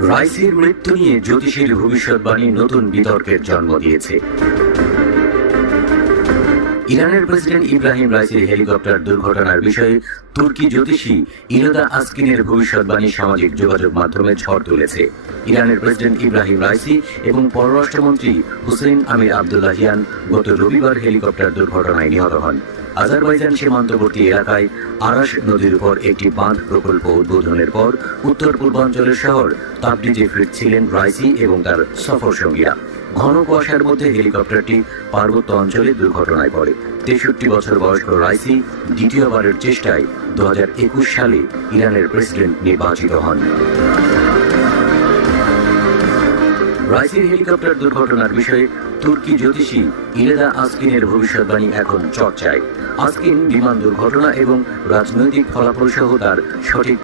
রাইসির মৃত্যু নিয়ে জ্যোতিষীর ভবিষ্যৎবাণী নতুন বিতর্কের জন্ম দিয়েছে। ইরানের প্রেসিডেন্ট ইব্রাহিম রাইসির হেলিকপ্টার দুর্ঘটনার বিষয়ে তুর্কি জ্যোতিষী ইলদা আসকিনের ভবিষ্যৎবাণী সামাজিক যোগাযোগ মাধ্যমে ঝড় তুলেছে। ইরানের প্রেসিডেন্ট ইব্রাহিম রাইসি এবং পররাষ্ট্রমন্ত্রী হুসেইন আমির আবদুল্লাহিয়ান গত রবিবার হেলিকপ্টার দুর্ঘটনায় নিহত হন। আজারবাইজান সীমান্তবর্তী এলাকায় আরাস নদীর উপর একটি বাঁধ প্রকল্প উদ্বোধনের পর উত্তর পূর্বাঞ্চলের শহর তাবরিজে ফিরছিলেন রাইসি এবং তার সফর সঙ্গীরা। ঘন কুয়াশার মধ্যে হেলিকপ্টারটি পার্বত্য অঞ্চলে দুর্ঘটনায় পড়ে। 63 বছর বয়স্ক রাইসি দ্বিতীয়বারের চেষ্টায় 2021 সালে ইরানের প্রেসিডেন্ট নির্বাচিত হন। রাইসির হেলিকপ্টার দুর্ঘটনার বিষয়ে তুর্কি জ্যোতিষী ইলেদা আসকিনের ভবিষ্যৎবাণী এখন চর্চায়। আসকিন বিমান দুর্ঘটনা এবং রাজনৈতিক ফলাফল সহ তার সঠিক